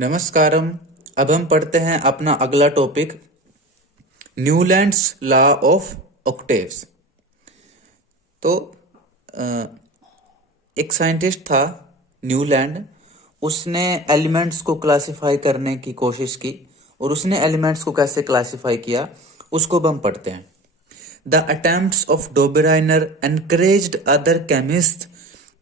नमस्कारम। अब हम पढ़ते हैं अपना अगला topic, Newlands law of octaves. तो एक साइंटिस्ट था न्यूलैंड, उसने एलिमेंट्स को क्लासिफाई करने की कोशिश की और उसने एलिमेंट्स को कैसे क्लासिफाई किया उसको अब हम पढ़ते हैं। The attempts of Dobereiner encouraged other chemist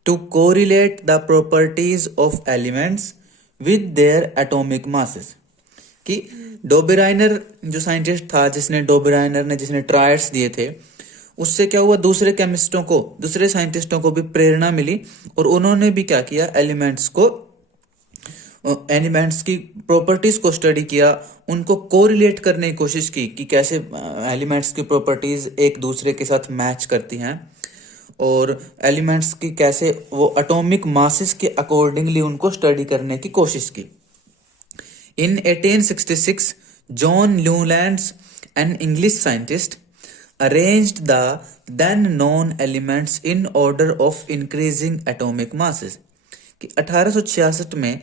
to correlate the properties of elements with their atomic masses. कि डोबेराइनर जो साइंटिस्ट था, जिसने ट्रायड्स दिए थे, उससे क्या हुआ, दूसरे केमिस्टों को, दूसरे साइंटिस्टों को भी प्रेरणा मिली और उन्होंने भी क्या किया, एलिमेंट्स की प्रॉपर्टीज को स्टडी किया, उनको कोरिलेट करने की कोशिश की कि कैसे एलिमेंट्स की प्रॉपर्टीज एक दूसरे के साथ मैच करती हैं और एलिमेंट्स की कैसे वो एटॉमिक मासेस के अकॉर्डिंगली उनको स्टडी करने की कोशिश की। In 1866, John Newlands, an English scientist, arranged the then known elements in order of increasing atomic masses। कि 1866 में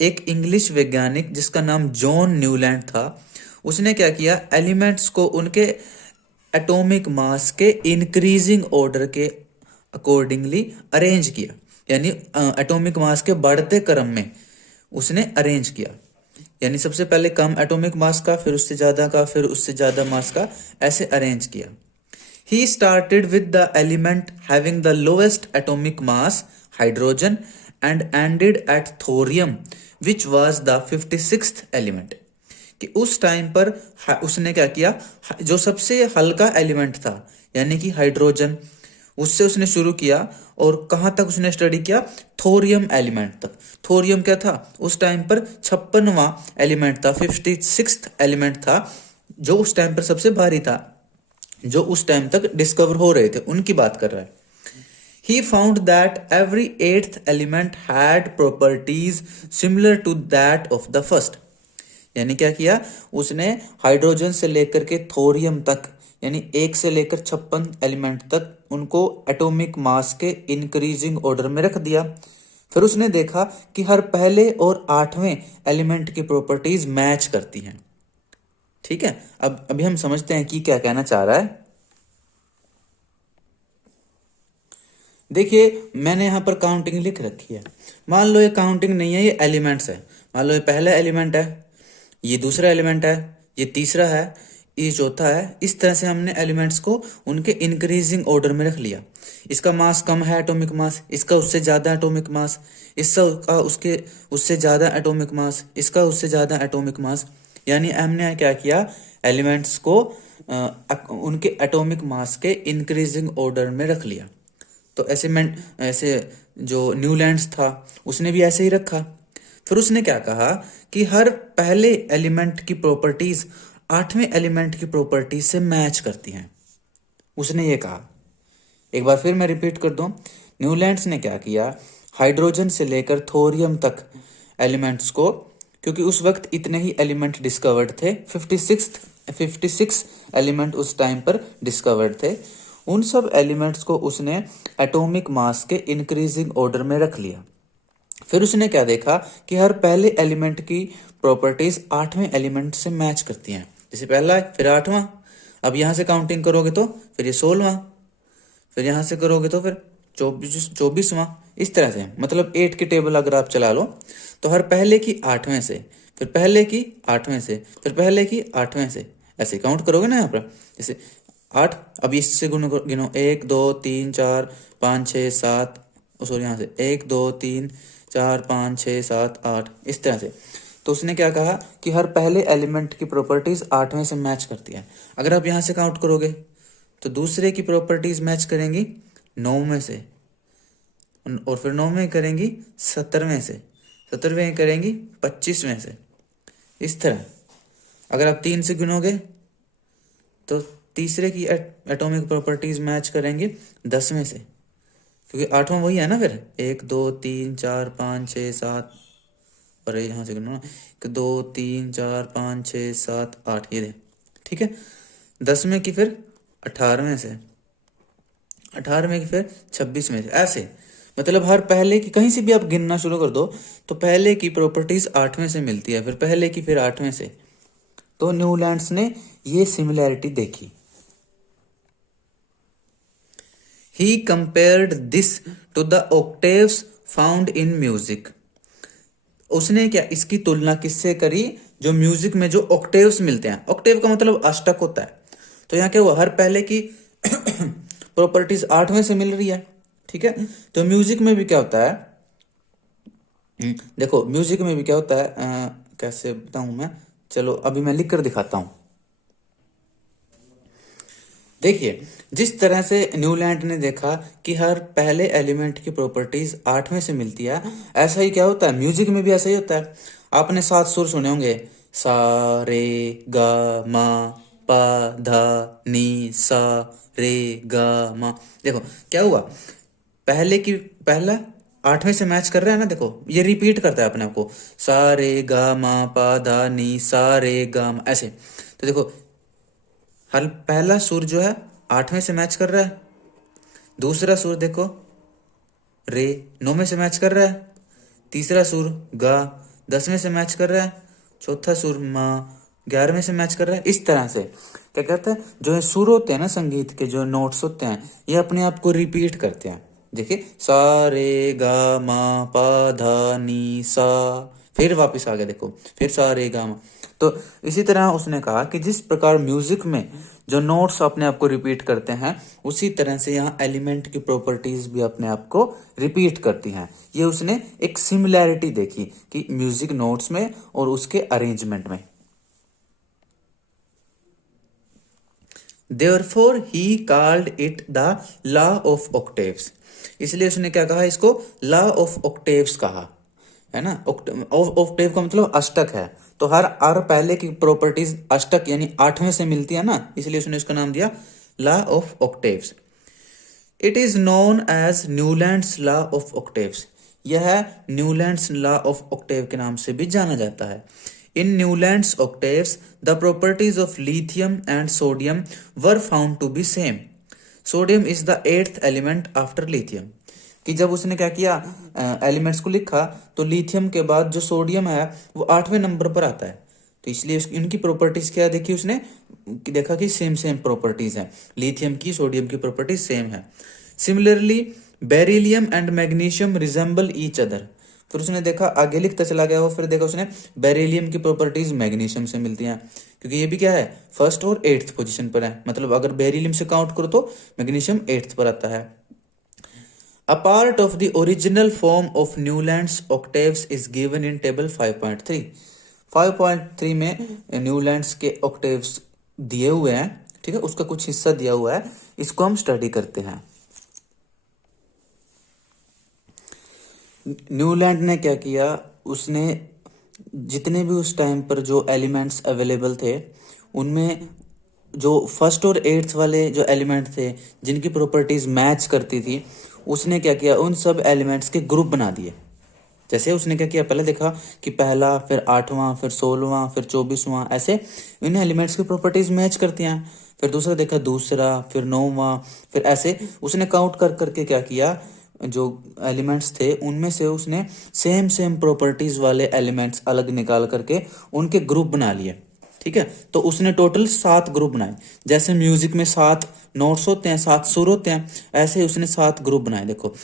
एक इंग्लिश वैज्ञानिक जिसका नाम जॉन न्यूलैंड था, उसने क्या किया, एलिमेंट्स को उनके एटॉमिक मास के इंक्रीजिंग ऑर्डर के अकॉर्डिंगली अरेंज किया, यानी एटॉमिक मास के बढ़ते क्रम में उसने अरेंज किया। यानी सबसे पहले कम एटॉमिक मास का, फिर उससे ज्यादा का, फिर उससे ज्यादा मास का, ऐसे अरेंज किया। He started with the element having the lowest atomic mass, hydrogen, and ended at thorium which was the 56th element. कि उस टाइम पर उसने क्या किया, जो सबसे हल्का एलिमेंट था यानी कि हाइड्रोजन, उससे उसने शुरू किया और कहां तक उसने स्टडी किया, थोरियम एलिमेंट तक। थोरियम क्या था उस टाइम पर, 56वां एलिमेंट था, 56th एलिमेंट था, जो उस टाइम पर सबसे भारी था, जो उस टाइम तक डिस्कवर हो रहे थे, उनकी बात कर रहा है। He found that every 8th element had properties similar to that of the first। यानी क्या किया उसने, हाइड्रोजन से लेकर के थोरियम तक, यानी 1 से लेकर 56 एलिमेंट तक, उनको एटॉमिक मास के इंक्रीजिंग ऑर्डर में रख दिया। फिर उसने देखा कि हर पहले और 8वें एलिमेंट की प्रॉपर्टीज मैच करती हैं। ठीक है, अब अभी हम समझते हैं कि क्या कहना चाह रहा है। देखिए, मैंने यहां पर काउंटिंग लिख रखी है। मान लो ये काउंटिंग नहीं है, ये एलिमेंट्स है। मान लो ये पहला एलिमेंट है, ये दूसरा एलिमेंट है, ये तीसरा है, ये चौथा है। इस तरह से हमने एलिमेंट्स को उनके इंक्रीजिंग ऑर्डर में रख लिया। इसका मास कम है एटॉमिक मास, इसका उससे ज्यादा एटॉमिक मास, इसका उसके उससे ज्यादा एटॉमिक मास, इसका उससे ज्यादा एटॉमिक मास। यानी हमने क्या किया, एलिमेंट्स को उनके एटॉमिक मास के इंक्रीजिंग ऑर्डर में रख लिया। तो ऐसे जो न्यूलैंड्स था उसने भी ऐसे ही रखा। फिर उसने क्या कहा कि हर पहले एलिमेंट की प्रॉपर्टीज 8वें एलिमेंट की प्रॉपर्टीज से मैच करती हैं, उसने ये कहा। एक बार फिर मैं रिपीट कर दूं, न्यूलैंड्स ने क्या किया, हाइड्रोजन से लेकर थोरियम तक एलिमेंट्स को, क्योंकि उस वक्त इतने ही एलिमेंट डिस्कवर्ड थे, 56 एलिमेंट उस टाइम पर डिस्कवर्ड थे, उन सब एलिमेंट्स को उसने एटॉमिक मास के इंक्रीजिंग ऑर्डर में रख लिया। फिर उसने क्या देखा कि हर पहले एलिमेंट की प्रॉपर्टीज 8वें एलिमेंट से मैच करती हैं। जैसे पहला है, फिर 8वां, अब यहां से काउंटिंग करोगे तो फिर ये 16वां, फिर यहां से करोगे तो फिर 24वां। इस तरह से, मतलब 8 की टेबल अगर आप चला लो तो हर पहले की 8वें से, फिर पहले की 8वें से, फिर पहले की 8वें से, ऐसे काउंट करोगे ना यहाँ पर। जैसे 8, अब इससे गिनो 1 2 3 4 5 6 7, सॉरी यहाँ से 1 2 3 4 5 6 7 8, इस तरह से। तो उसने क्या कहा कि हर पहले एलिमेंट की प्रॉपर्टीज 8वें से मैच करती है। अगर आप यहाँ से काउंट करोगे तो दूसरे की प्रॉपर्टीज मैच करेंगी 9वें से, और फिर 9वें करेंगी 17वें से, 17वें करेंगी 25वें से, इस तरह। अगर आप 3 से गिनोगे तो तीसरे की एटॉमिक प्रॉपर्टीज मैच करेंगे 10वें से, क्योंकि 8वां वही है ना। फिर 1 2 3 4 5 6 7, और यहाँ से गिनो ना, 1 2 3 4 5 6 7 8, ये दे। ठीक है, 10वें की फिर 18वें से, 18वें की फिर 26वें से, ऐसे। मतलब हर पहले की कहीं से भी आप गिनना शुरू कर दो तो पहले की प्रॉपर्टीज 8वें से मिलती है, फिर पहले की, फिर 8वें से। तो न्यूलैंड्स ने ये सिमिलैरिटी देखी। He compared this to the octaves found in music. उसने क्या इसकी तुलना किससे करी? जो म्यूजिक में जो ऑक्टेव्स मिलते हैं, ऑक्टेव का मतलब अष्टक होता है। तो यहाँ क्या हुआ, हर पहले की प्रॉपर्टीज 8वें से मिल रही है, ठीक है। तो म्यूजिक में भी क्या होता है, देखो म्यूजिक में भी क्या होता है, कैसे बताऊं मैं, चलो अभी मैं लिख कर दिखाता हूं। देखिए जिस तरह से न्यूलैंड ने देखा कि हर पहले एलिमेंट की प्रॉपर्टीज 8वें से मिलती है, ऐसा ही क्या होता है म्यूजिक में भी ऐसा ही होता है। आपने 7 सुर सुने होंगे, सा रे गा मा पा धा नी सा रे गा मा। देखो क्या हुआ, पहला 8वें से मैच कर रहा है ना, देखो ये रिपीट करता है अपने आप को, सा रे गा मा पा धा नी सा रे गा मा, ऐसे। तो देखो हर पहला सुर जो है 8वें से मैच कर रहा है, दूसरा सुर देखो रे 9वें से मैच कर रहा है, तीसरा सुर गा 10वें से मैच कर रहा है, चौथा सुर मा 11वें से मैच कर रहा है। इस तरह से क्या कहते हैं, जो है सुर होते हैं ना संगीत के, जो नोट्स होते हैं, ये अपने आप को रिपीट करते हैं। देखिए सा रे गा मा पा धा नी सा, फिर वापस आ गया, देखो फिर सा रे गा मा। तो इसी तरह उसने कहा कि जिस प्रकार म्यूजिक में जो नोट्स अपने आप को रिपीट करते हैं, उसी तरह से यहाँ एलिमेंट की प्रॉपर्टीज भी अपने आप को रिपीट करती हैं। ये उसने एक सिमिलैरिटी देखी कि म्यूजिक नोट्स में और उसके अरेंजमेंट में। Therefore he called it the law of octaves। इसलिए उसने क्या कहा, इसको लॉ ऑफ ऑक्टेव्स कहा, है ना। ऑक्टेव का मतलब अष्टक है, तो हर पहले की प्रॉपर्टीज अष्टक यानी 8वें से मिलती है ना, इसलिए उसने इसका नाम दिया law of octaves. It is known as Newlands law of octaves. यह न्यूलैंड्स लॉ ऑफ ऑक्टेव के नाम से भी जाना जाता है। In Newland's octaves, the properties of lithium and sodium were found to be same. Sodium is the 8th element after lithium। कि जब उसने क्या किया, एलिमेंट्स को लिखा, तो लिथियम के बाद जो सोडियम है वो 8वें नंबर पर आता है। तो इसलिए इनकी प्रॉपर्टीज क्या देखी उसने, देखा कि सेम सेम प्रॉपर्टीज हैं, लिथियम की सोडियम की प्रॉपर्टीज सेम है। Similarly beryllium and magnesium resemble each other. फिर उसने देखा, आगे लिखता चला गया वो, फिर देखा उसने बेरिलियम की प्रॉपर्टीज मैग्नीशियम से मिलती हैं, क्योंकि ये भी क्या है, फर्स्ट और 8th पोजीशन पर है। मतलब अगर बेरिलियम से काउंट करो तो मैग्नीशियम 8th पर आता है। A part of the original form of Newlands octaves is given in table 5.3। 5.3 में न्यूलैंड्स के ऑक्टेव्स दिए हुए हैं, ठीक है, उसका कुछ हिस्सा दिया हुआ है, इसको हम स्टडी करते हैं। न्यूलैंड ने क्या किया, उसने जितने भी उस टाइम पर जो एलिमेंट्स अवेलेबल थे, उनमें जो फर्स्ट और 8th वाले जो एलिमेंट थे जिनकी प्रॉपर्टीज मैच करती थी, उसने क्या किया, उन सब एलिमेंट्स के ग्रुप बना दिए। जैसे उसने क्या किया, पहले देखा कि पहला, फिर 8वां, फिर 16वां, फिर 24वां, ऐसे इन एलिमेंट्स की प्रॉपर्टीज मैच करती हैं। फिर दूसरा देखा, दूसरा, फिर 9वां, फिर ऐसे उसने काउंट कर करके क्या किया, जो एलिमेंट्स थे उनमें से उसने सेम सेम प्रॉपर्टीज वाले एलिमेंट्स अलग निकाल करके उनके ग्रुप बना लिए, ठीक है। तो उसने टोटल 7 ग्रुप बनाए। जैसे म्यूजिक में 7 नोट्स होते हैं, 7 सुर होते हैं, ऐसे उसने 7 ग्रुप बनाए। देखो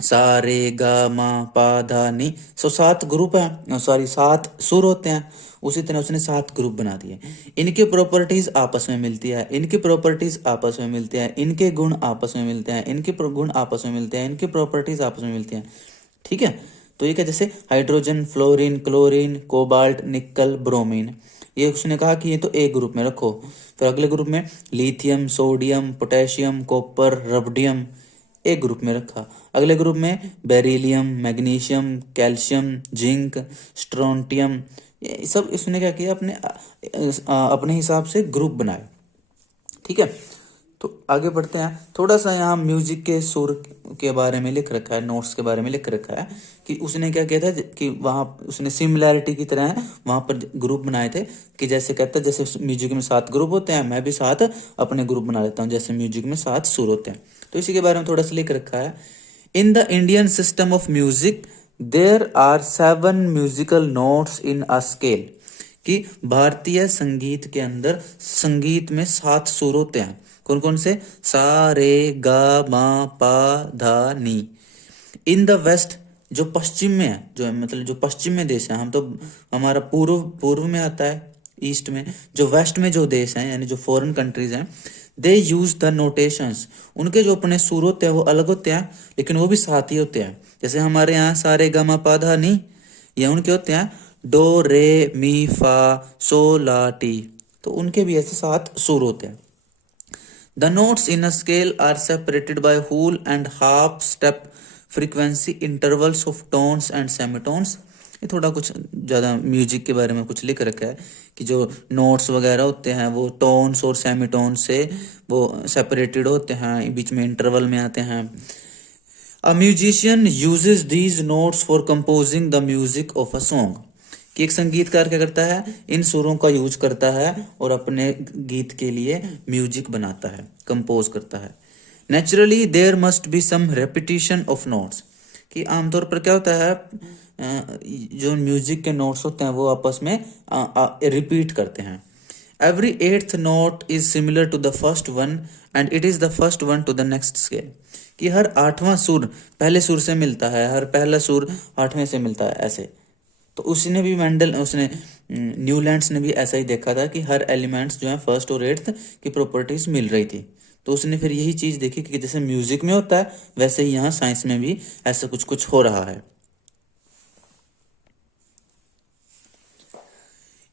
सा रे गा मा पा धा नी, 7 ग्रुप है, सॉरी 7 सुर होते हैं। उसी तरह उसने 7 ग्रुप बना दिए। इनकी प्रॉपर्टीज आपस में मिलती है, इनकी प्रॉपर्टीज आपस में मिलती है, इनके गुण आपस में मिलते हैं, इनके गुण आपस में मिलते हैं, इनकी प्रॉपर्टीज आपस में मिलती हैं, ठीक है। तो ये क्या, जैसे हाइड्रोजन, फ्लोरीन, क्लोरीन, कोबाल्ट, निकल, ब्रोमीन, ये उसने कहा कि ये तो एक ग्रुप में रखो। फिर अगले ग्रुप में लिथियम, सोडियम, पोटेशियम, कॉपर, रबडियम, एक ग्रुप में रखा। अगले ग्रुप में beryllium, magnesium, calcium, zinc, strontium, ये सब इसने क्या किया, अपने हिसाब से ग्रुप बनाए, ठीक है। तो आगे बढ़ते हैं, थोड़ा सा यहाँ म्यूजिक के सुर के बारे में लिख रखा है, नोट्स के बारे में लिख रखा है कि उसने क्या किया था कि वहाँ उसने सिमिलैरिटी की तरह वहाँ पर ग्रुप बनाए थे, कि जैसे कहता है जैसे म्यूजिक में 7 ग्रुप होते हैं, मैं भी 7 अपने ग्रुप बना लेता हूँ, जैसे म्यूजिक में 7 सुर होते हैं। तो इसी के बारे में थोड़ा सा लिख रखा है। In the Indian system of music, there are 7 musical notes in a scale. कि भारतीय संगीत के अंदर संगीत में 7 सुर होते हैं. कौन कौन से? सा रे गा मा पा धा नी. इन द वेस्ट, जो पश्चिम में है, जो मतलब जो पश्चिम में देश है, हम तो हमारा पूर्व में आता है, ईस्ट में. जो वेस्ट में जो देश हैं, यानी जो फॉरेन कंट्रीज हैं, दे यूज द नोटेशंस. उनके जो अपने सुर होते हैं वो अलग होते हैं, लेकिन वो भी साथ ही होते हैं. जैसे हमारे यहाँ सारे गामा पा धा नी, ये उनके होते हैं डो रे मी फा सो ला टी. तो उनके भी ऐसे 7 सुर होते हैं. The notes in a scale are separated by whole and half step frequency intervals of tones and semitones. ये थोड़ा कुछ ज़्यादा म्यूजिक के बारे में कुछ लिख रखा है कि जो नोट्स वगैरह होते हैं वो टोन्स और सेमीटोन्स से वो सेपरेटेड होते हैं, बीच में इंटरवल में आते हैं. A musician uses these notes for composing the music of a song. कि एक संगीतकार क्या करता है? इन सुरों का यूज करता है और अपने गीत के लिए म्यूजिक बनाता है, कंपोज करता है. Naturally there must be some repetition of notes. कि आमतौर पर क्या होता है, जो म्यूजिक के नोट्स होते हैं वो आपस में रिपीट करते हैं. Every 8th note is similar to the first one and it is the first one to the next scale. कि हर 8वां सुर पहले सुर से मिलता है, हर पहला सुर 8वें से मिलता है, ऐसे. तो उसने भी न्यूलैंड्स ने भी ऐसा ही देखा था कि हर एलिमेंट्स जो है फर्स्ट और 8th की प्रॉपर्टीज मिल रही थी. तो उसने फिर यही चीज देखी कि जैसे म्यूजिक में होता है वैसे ही यहाँ साइंस में भी ऐसा कुछ कुछ हो रहा है.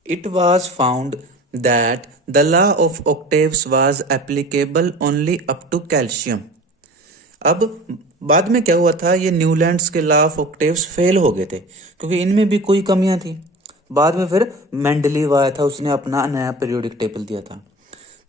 It was found that the law of octaves was applicable only up to calcium. अब बाद में क्या हुआ था, ये न्यूलैंड्स के लॉ ऑफ ऑक्टेव्स फेल हो गए थे क्योंकि इनमें भी कोई कमियां थी. बाद में फिर मेंडलीव आया था, उसने अपना नया पीरियोडिक टेबल दिया था.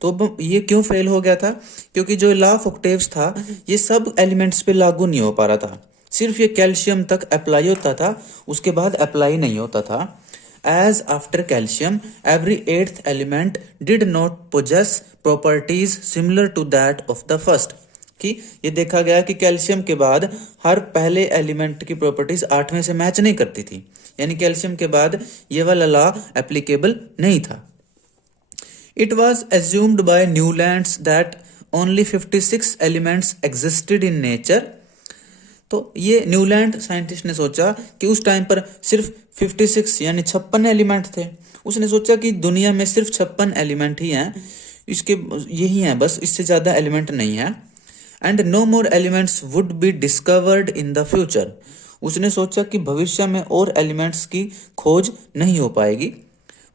तो ये क्यों फेल हो गया था? क्योंकि जो लॉ ऑफ ऑक्टेव्स था ये सब एलिमेंट्स पे लागू नहीं हो पा रहा था. सिर्फ ये कैल्शियम तक अप्लाई होता था, उसके बाद अप्लाई नहीं होता था. As after calcium, every 8th element did not possess properties similar to that of the first. कि ये देखा गया कि कैल्शियम के बाद हर पहले एलिमेंट की प्रॉपर्टीज 8वें से मैच नहीं करती थी, यानी कैल्शियम के बाद ये वाला लॉ एप्लीकेबल नहीं था. It was assumed by Newlands that only 56 elements existed in nature. तो ये न्यूलैंड साइंटिस्ट ने सोचा कि उस टाइम पर सिर्फ 56 यानी 56 एलिमेंट थे. उसने सोचा कि दुनिया में सिर्फ 56 एलिमेंट ही हैं, इसके यही हैं बस, इससे ज़्यादा एलिमेंट नहीं है. And no more elements would be discovered in the future. उसने सोचा कि भविष्य में और एलिमेंट्स की खोज नहीं हो पाएगी.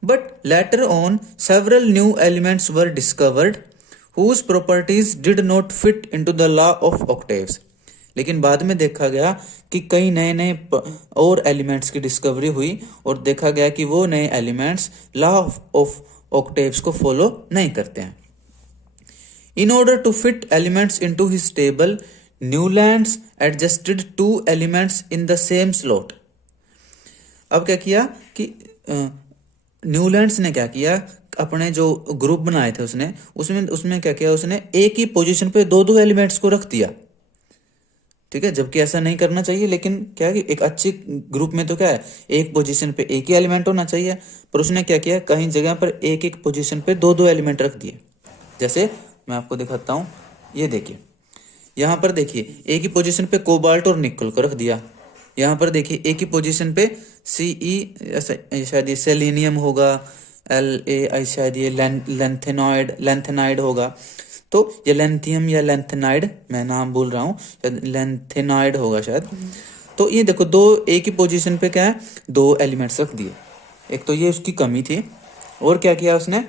But later on several new elements were discovered whose properties did not fit into the law of octaves. लेकिन बाद में देखा गया कि कई नए नए और एलिमेंट्स की डिस्कवरी हुई और देखा गया कि वो नए एलिमेंट्स लॉ ऑफ ऑक्टेव्स को फॉलो नहीं करते हैं. In order to fit elements into his table, Newlands adjusted 2 elements in the same slot. अब क्या किया कि न्यूलैंड्स ने क्या किया, अपने जो ग्रुप बनाए थे उसमें क्या किया, उसने एक ही पोजीशन पे 2-2 एलिमेंट्स को रख दिया. ठीक है, जबकि ऐसा नहीं करना चाहिए, लेकिन क्या कि एक अच्छी ग्रुप में तो क्या है, एक पोजीशन पे एक ही एलिमेंट होना चाहिए. पर उसने क्या किया, कहीं जगह पर एक एक पोजीशन पे 2-2 एलिमेंट रख दिए. जैसे मैं आपको दिखाता हूँ, ये देखिए, यहाँ पर देखिए एक ही पोजीशन पे कोबाल्ट और निकल को रख दिया. यहाँ पर देखिए एक ही पोजीशन पे Ce, शायद ये सेलेनियम होगा, La शायद ये लेंथेनाइड होगा. तो ये लेंथियम या लेंथेनाइड, मैं नाम बोल रहा हूँ, शायद लेंथेनाइड होगा शायद. तो ये देखो एक ही पोजीशन पे क्या है, 2 एलिमेंट्स रख दिए. एक तो ये उसकी कमी थी. और क्या किया उसने,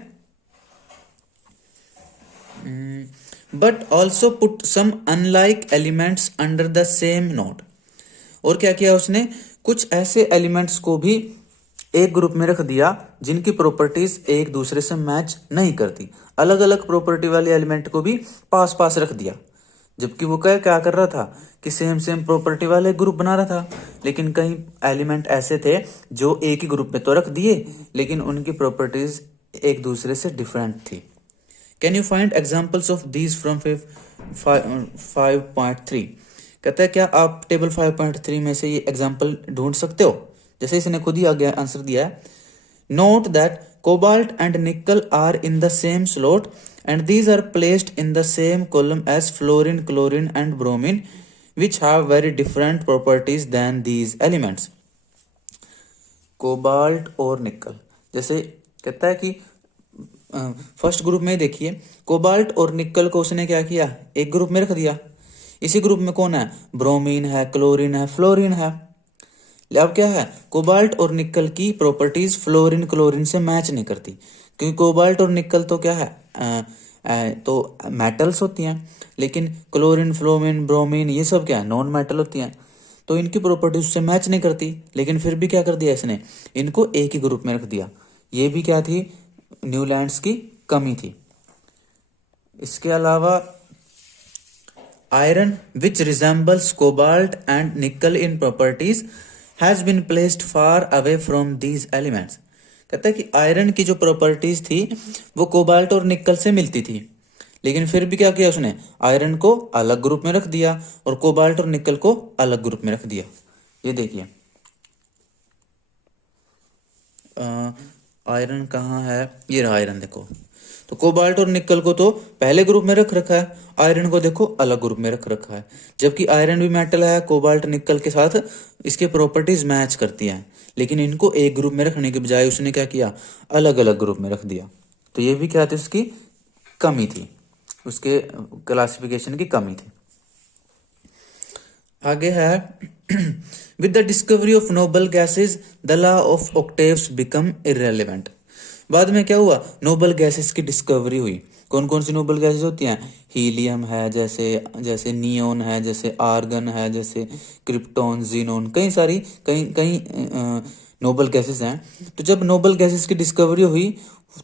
but also put some unlike elements under the same note. और क्या किया उसने, कुछ ऐसे एलिमेंट्स को भी एक ग्रुप में रख दिया जिनकी प्रॉपर्टीज एक दूसरे से मैच नहीं करती. अलग अलग प्रॉपर्टी वाले एलिमेंट को भी पास पास रख दिया. जबकि वो क्या कर रहा था कि सेम प्रॉपर्टी वाले ग्रुप बना रहा था, लेकिन कई एलिमेंट ऐसे थे जो एक ही ग्रुप में तो रख दिए लेकिन उनकी प्रॉपर्टीज एक दूसरे से डिफरेंट थी. Can you find examples of these from 5.3. कहता है क्या आप टेबल 5.3 में से ये एग्जाम्पल ढूंढ सकते हो? जैसे इसने खुद ही आगे आंसर दिया है, note that cobalt and nickel are in the same slot and these are placed in the same column as fluorine, chlorine and bromine which have very different properties than these elements. Cobalt और nickel, जैसे कहता है कि first group में देखिए cobalt और निकल को उसने क्या किया, एक ग्रुप में रख दिया। इसी ग्रुप में कौन है, ब्रोमीन है, क्लोरीन है, फ्लोरीन है। अब क्या है, कोबाल्ट और निकल की प्रॉपर्टीज फ्लोरीन क्लोरीन से मैच नहीं करती, क्योंकि कोबाल्ट और निकल तो क्या है तो मेटल्स होती हैं, लेकिन क्लोरीन, फ्लोरीन, ब्रोमीन ये सब क्या है, नॉन मेटल होती हैं, तो इनकी प्रॉपर्टीज उससे मैच नहीं करती। लेकिन फिर भी क्या कर दिया इसने, इनको एक ही ग्रुप में रख दिया। ये भी क्या थी, न्यूलैंड्स की कमी थी। इसके अलावा iron which resembles cobalt and nickel in properties has been placed far away from these elements. कहता है कि आयरन की जो प्रॉपर्टीज थी वो कोबाल्ट और निकल से मिलती थी, लेकिन फिर भी क्या किया उसने, आयरन को अलग ग्रुप में रख दिया और कोबाल्ट और निकल को अलग ग्रुप में रख दिया। ये देखिए आयरन कहाँ है, ये रहा आयरन, देखो तो कोबाल्ट और निकल को तो पहले ग्रुप में रख रखा है, आयरन को देखो अलग ग्रुप में रख रखा है। जबकि आयरन भी मेटल है, कोबाल्ट निकल के साथ इसके प्रॉपर्टीज मैच करती हैं, लेकिन इनको एक ग्रुप में रखने के बजाय उसने क्या किया, अलग अलग ग्रुप में रख दिया। तो ये भी क्या थी, उसकी कमी थी, उसके क्लासिफिकेशन की कमी थी। आगे है with the discovery of noble gases the law of octaves become irrelevant. बाद में क्या हुआ, नोबल गैसेस की डिस्कवरी हुई। कौन कौन सी नोबल गैसेस होती हैं, हीलियम है, जैसे नियोन है, जैसे आर्गन है, जैसे क्रिप्टॉन, जीनोन, कई सारी कई नोबल गैसेस हैं। तो जब नोबल गैसेस की डिस्कवरी हुई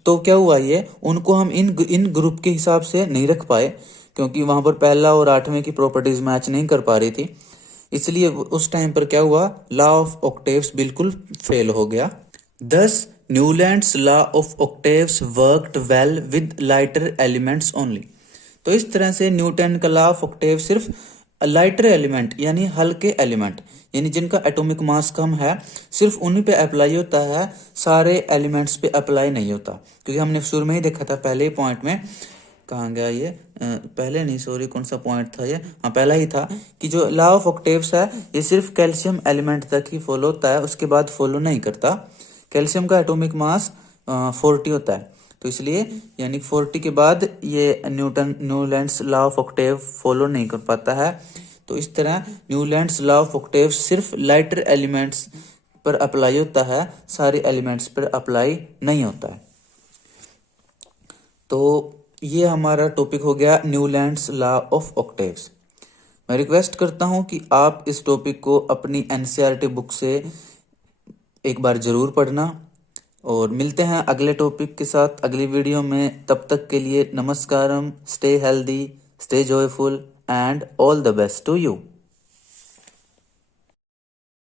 तो क्या हुआ, ये उनको हम इन ग्रुप के हिसाब से नहीं रख पाए, क्योंकि वहां पर पहला और 8वें की प्रॉपर्टीज मैच नहीं कर पा रही थी। इसलिए उस टाइम पर क्या हुआ, लॉ ऑफ ऑक्टेव्स बिल्कुल फेल हो गया। दस Newlands law of octaves worked well with lighter elements only. तो इस तरह से न्यूटन का लॉ ऑफ ऑक्टेव सिर्फ लाइटर एलिमेंट यानी हल्के एलिमेंट, यानी जिनका एटॉमिक मास कम है, सिर्फ उन्हीं पे अप्लाई होता है, सारे एलिमेंट्स पे अप्लाई नहीं होता। क्योंकि हमने शुरू में ही देखा था, पहले ही पॉइंट में, कहाँ गया ये, पहले नहीं, सॉरी, कौन सा पॉइंट था ये, हाँ पहला ही था, कि जो लॉ ऑफ ऑक्टेव्स है ये सिर्फ कैल्शियम एलिमेंट तक ही फॉलो होता है, उसके बाद फॉलो नहीं करता। कैल्शियम का एटॉमिक मास 40 होता है, तो इसलिए यानी 40 के बाद ये Newlands law of Octave follow नहीं कर पाता है। तो इस तरह न्यूलैंड्स लॉ ऑफ ऑक्टेव सिर्फ लाइटर एलिमेंट्स पर अप्लाई होता है, सारे एलिमेंट्स पर अप्लाई नहीं होता है। तो ये हमारा टॉपिक हो गया न्यूलैंड्स लॉ ऑफ ऑक्टेव्स। मैं रिक्वेस्ट करता हूं कि आप इस टॉपिक को अपनी एनसीईआरटी बुक से एक बार जरूर पढ़ना, और मिलते हैं अगले टॉपिक के साथ अगली वीडियो में। तब तक के लिए नमस्कारम, stay healthy, stay joyful and all the best to you.